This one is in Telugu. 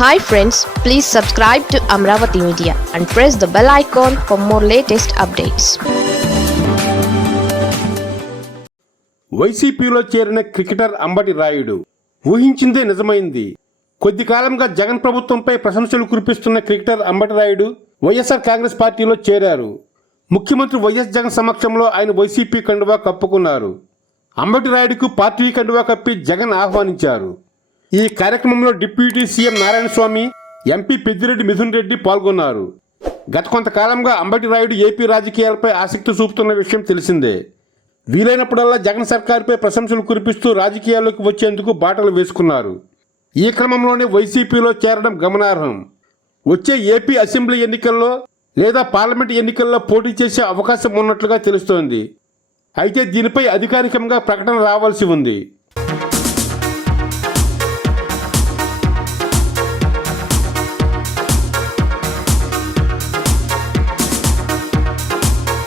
Hi friends please subscribe to Amaravati media and press the bell icon for more latest updates వైసీపీలో చేరిన క్రికెటర్ అంబటి రాయుడు ఊహించిందే నిజమైంది. కొద్ది కాలంగా జగన్ ప్రభుత్వంపై ప్రశంసలు కురిపిస్తున్న క్రికెటర్ అంబటి రాయుడు వైఎస్ఆర్ కాంగ్రెస్ పార్టీలో చేరారు. ముఖ్యమంత్రి వైఎస్ జగన్ సమక్షంలో ఆయన వైసీపీ కండువా కప్పుకున్నారు. అంబటి రాయుడుకు పార్టీ కండువా కప్పి జగన్ ఆహ్వానించారు. ఈ కార్యక్రమంలో deputy CM Narayana Swamy MP Peddireddy Mithun Reddy పాల్గొన్నారు. గత కొంతకాలంగా అంబటి రాయుడు ఏపీ రాజకీయాలపై ఆసక్తి చూపుతున్న విషయం తెలిసిందే. వీలైనప్పుడల్లా జగన్ సర్కారుపై ప్రశంసలు కురిపిస్తూ రాజకీయాల్లోకి వచ్చేందుకు బాటలు వేసుకున్నారు. ఈ క్రమంలోనే వైసీపీలో చేరడం గమనార్హం. వచ్చే ఏపీ అసెంబ్లీ ఎన్నికల్లో లేదా పార్లమెంట్ ఎన్నికల్లో పోటీ చేసే అవకాశం ఉన్నట్లుగా తెలుస్తోంది. అయితే దీనిపై అధికారికంగా ప్రకటన రావాల్సి ఉంది.